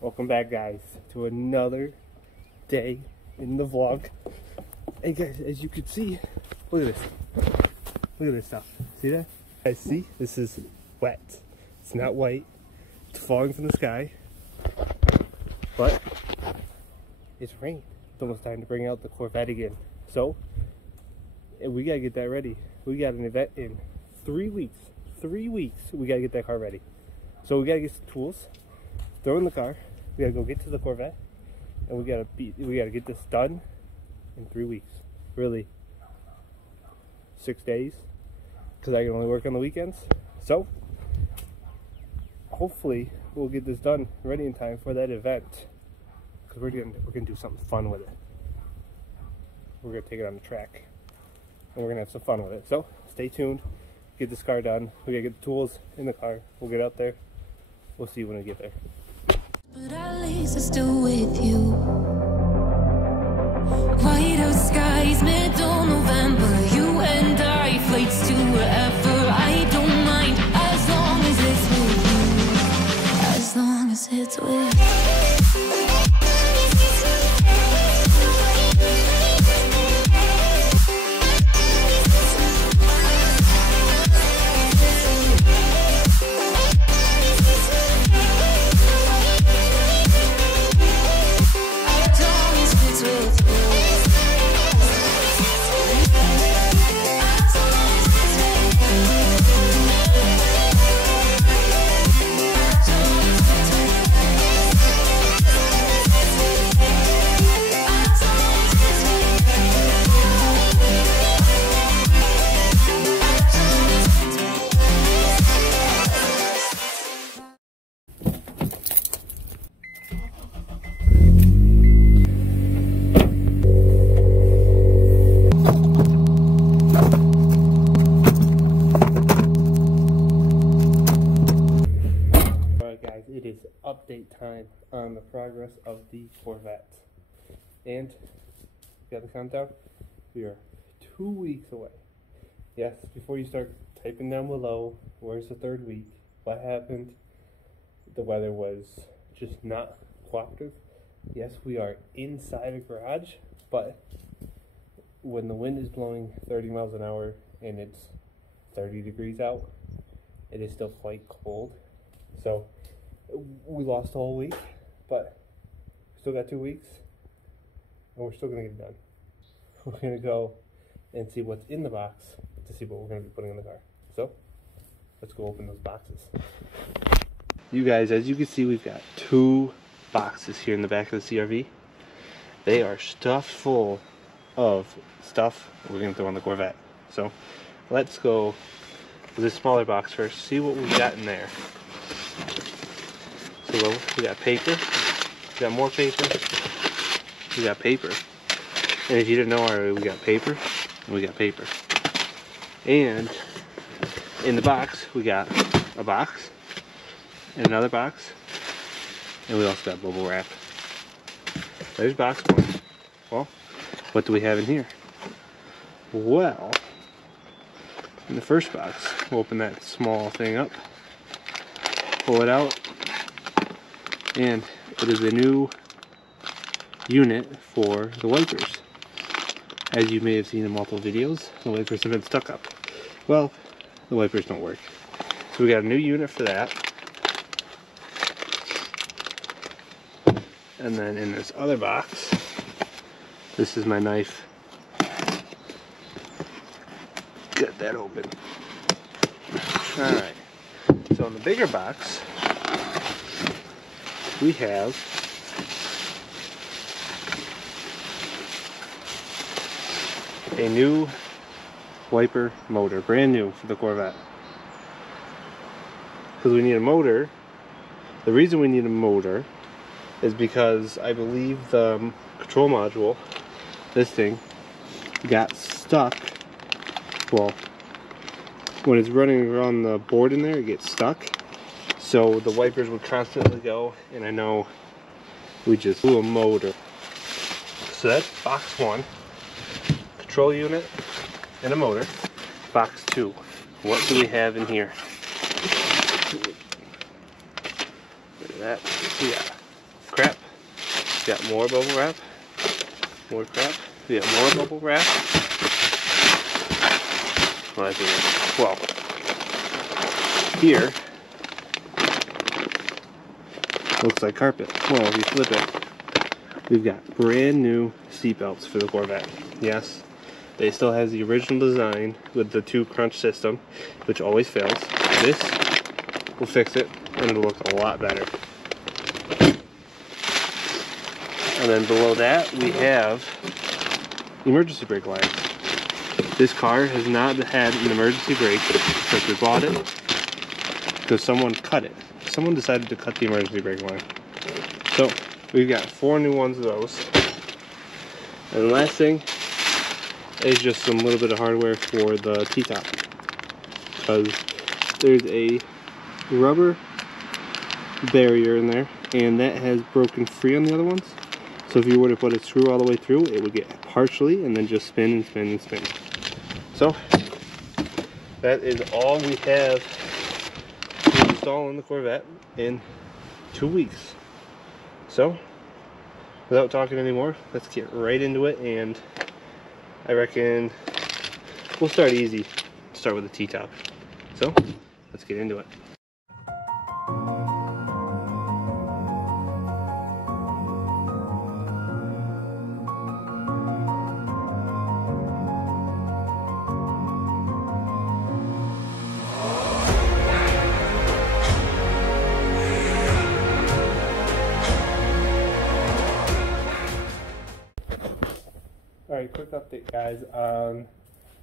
Welcome back, guys, to another day in the vlog. Hey guys, as you can see, look at this. Look at this stuff. See that? Guys, see? This is wet. It's not white. It's falling from the sky. But it's rain. It's almost time to bring out the Corvette again. So we gotta get that ready. We got an event in 3 weeks. 3 weeks. We gotta get that car ready. So we gotta get some tools, throw in the car. We gotta go get to the Corvette, and we gotta get this done in 3 weeks. Really, 6 days, because I can only work on the weekends. So hopefully we'll get this done ready in time for that event, because we're gonna do something fun with it. We're gonna take it on the track, and we're gonna have some fun with it. So stay tuned. Get this car done. We gotta get the tools in the car. We'll get out there. We'll see you when we get there. But at least I'm still with you. White out skies, middle November. You and I, flights to wherever. I don't mind as long as it's with you. As long as it's with you. It is update time on the progress of the Corvette. And got the countdown? We are 2 weeks away. Yes, before you start typing down below, where's the third week? What happened? The weather was just not cooperative. Yes, we are inside a garage, but when the wind is blowing 30 miles an hour and it's 30 degrees out, it is still quite cold. So we lost a whole week, but we still got 2 weeks, and we're still gonna get it done. We're gonna go and see what's in the box to see what we're gonna be putting in the car. So let's go open those boxes. You guys, as you can see, we've got 2 boxes here in the back of the CRV. They are stuffed full of stuff we're gonna throw on the Corvette. So let's go with this smaller box first, see what we've got in there. So we got paper, we got more paper, we got paper. And if you didn't know already, we got paper, and we got paper. And in the box, we got a box, and another box, and we also got bubble wrap. There's box 1. Well, what do we have in here? Well, in the first box, we'll open that small thing up, pull it out, and it is a new unit for the wipers. As you may have seen in multiple videos, the wipers have been stuck up. Well, the wipers don't work. So we got a new unit for that. And then in this other box, this is my knife. Get that open. Alright. So in the bigger box, we have a new wiper motor, brand new for the Corvette. Because we need a motor. The reason we need a motor is because I believe the control module, this thing, got stuck. Well, when it's running around the board in there, it gets stuck. So the wipers would constantly go, and I know we just blew a motor. So that's box 1, control unit and a motor. Box 2, what do we have in here? Look at that. Yeah. Got more bubble wrap. More crap. We got more bubble wrap. Well, here looks like carpet. Well, if you flip it, we've got brand new seatbelts for the Corvette. Yes, they still has the original design with the 2 crunch system, which always fails. This will fix it, and it'll look a lot better. And then below that, we have emergency brake lines. This car has not had an emergency brake since we bought it, because someone cut it. Someone decided to cut the emergency brake line. So we've got 4 new ones of those. And the last thing is just some little bit of hardware for the T-top, because there's a rubber barrier in there, and that has broken free on the other ones. So if you were to put a screw all the way through, it would get partially and then just spin and spin and spin. So that is all we have to install in the Corvette in 2 weeks. So without talking anymore, let's get right into it, and I reckon we'll start easy. Start with the T-top. So let's get into it. Alright, quick update guys on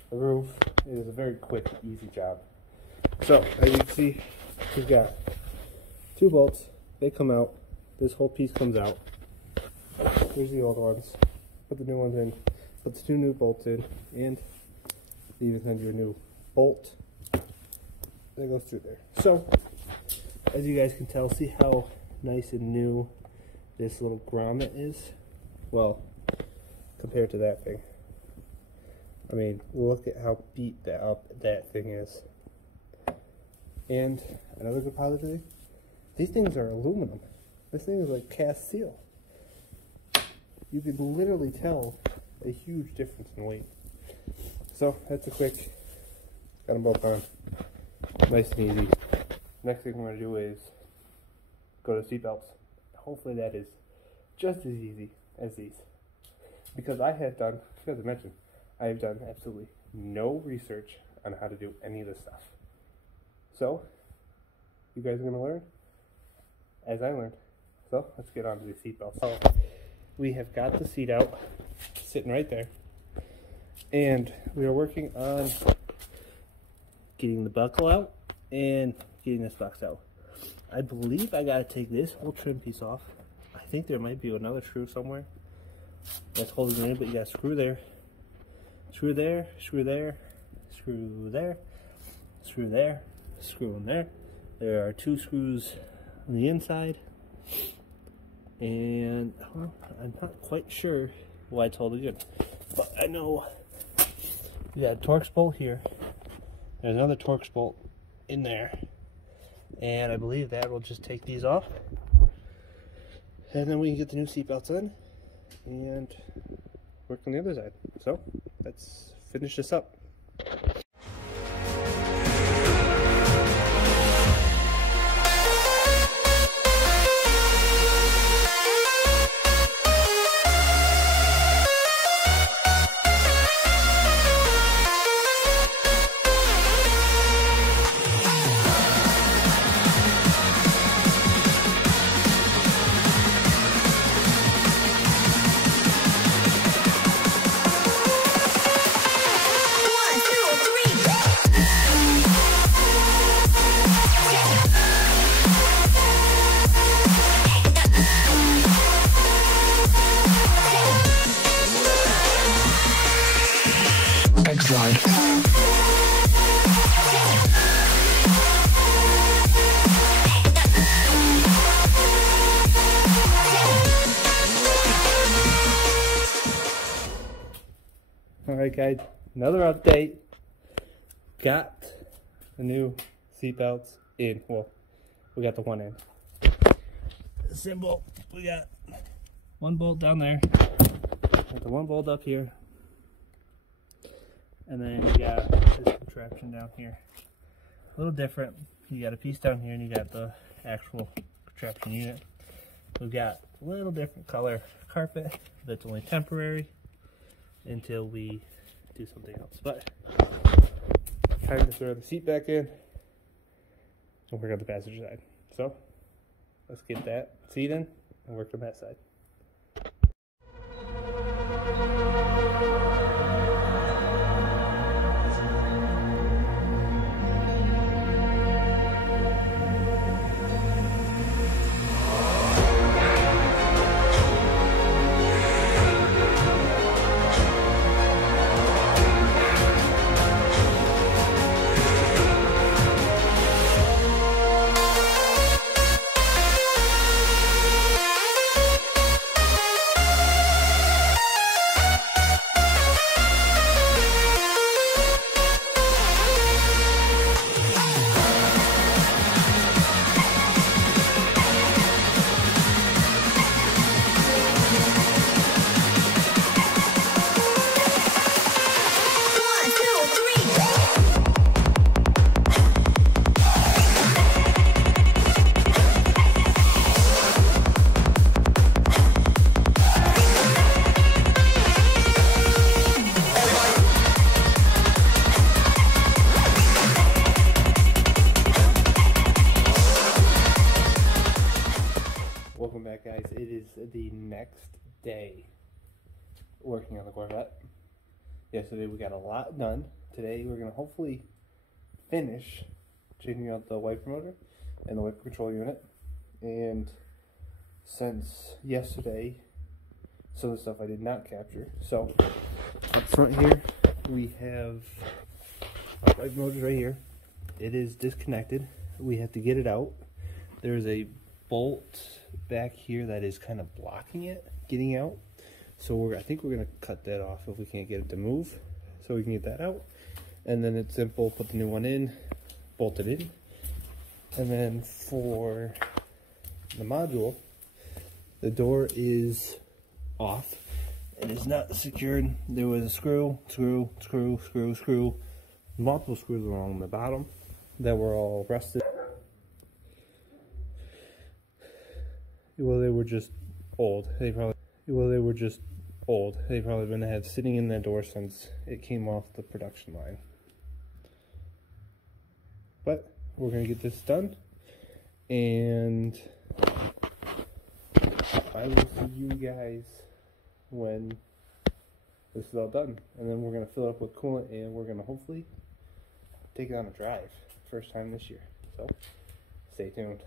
the roof. It is a very quick, easy job. So, as you can see, we've got 2 bolts. They come out. This whole piece comes out. Here's the old ones. Put the new ones in. Put the 2 new bolts in. And even send you a new bolt that goes through there. So, as you guys can tell, see how nice and new this little grommet is? Well, compared to that thing. I mean, look at how beat that thing is. And another good positive thing, these things are aluminum. This thing is like cast steel. You can literally tell a huge difference in weight. So that's a quick, got them both on. Nice and easy. Next thing we're going to do is go to seatbelts. Hopefully that is just as easy as these. Because I have done, as I mentioned, I have done absolutely no research on how to do any of this stuff. So, you guys are going to learn as I learned. So, let's get on to the seatbelts. So, we have got the seat out, sitting right there. And we are working on getting the buckle out and getting this box out. I believe I got to take this whole trim piece off. I think there might be another screw somewhere that's holding it in, but you got to screw there, screw there, screw there, screw there, screw there, screw in there. There are 2 screws on the inside, and well, I'm not quite sure why it's holding it, but I know you got a Torx bolt here. There's another Torx bolt in there, and I believe that will just take these off, and then we can get the new seatbelts on and work on the other side. So let's finish this up. Slide. Alright guys, another update. Got the new seatbelts in. Well, we got the one end. The symbol, we got one bolt down there, got the one bolt up here, and then you got this contraption down here. A little different. You got a piece down here, and you got the actual contraption unit. We've got a little different color carpet that's only temporary until we do something else. But time to throw the seat back in and work on the passenger side. So let's get that seat in and work on that side. Welcome back, guys. It is the next day working on the Corvette. Yesterday we got a lot done. Today we're going to hopefully finish changing out the wiper motor and the wiper control unit. And since yesterday, some of the stuff I did not capture. So up front here we have our wiper motor right here. It is disconnected. We have to get it out. There's a bolt back here that is kind of blocking it getting out, so I think we're gonna cut that off if we can't get it to move, so we can get that out. And then it's simple, put the new one in, bolt it in. And then for the module, the door is off, it is not secured. There was a screw, multiple screws along the bottom that were all rusted. Well, they were just old. They probably been had sitting in that door since it came off the production line. But we're gonna get this done, and I will see you guys when this is all done. And then we're gonna fill it up with coolant, and we're gonna hopefully take it on a drive first time this year. So stay tuned.